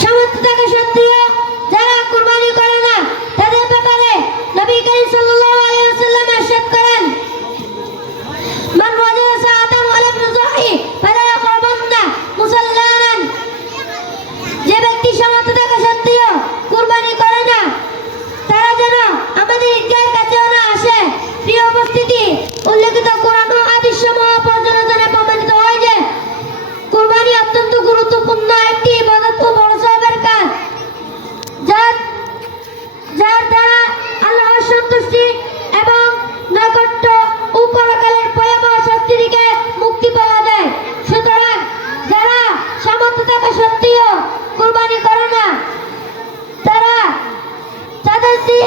সামর্থ্য থাকা সত্ত্বেও যারা কুরবানি করে না তাদের ব্যাপারে নবী করিম সাল্লাল্লাহু আলাইহি ওয়াসাল্লাম ইরশাদ করেন, মান ওয়াজাদা সাআতান ওয়া লাম ইউযাহি ফালা ইয়াকরাবান্না মুসাল্লানান। যে ব্যক্তি সামর্থ্য থাকা সত্ত্বেও কুরবানি করে না তারা যেন আমাদের ঈদগাহের কাছেও না আসে। প্রিয় উপস্থিতি, উল্লেখিত কোরআন ও হাদিস সমূহ পর্যালোচনায় প্রমাণিত হয় যে কুরবানি অত্যন্ত গুরুত্বপূর্ণ একটি ইবাদত ও বড় সওয়াবের কাজ, যার দ্বারা আল্লাহর সন্তুষ্টি এবং নৈকট্য ও পরকালের ভয়াবহ শাস্তি থেকে মুক্তি পাওয়া যায়। সুতরাং যারা সামর্থ্য থাকা সত্ত্বেও কুরবানি করে না তারা তাদের দিয়ে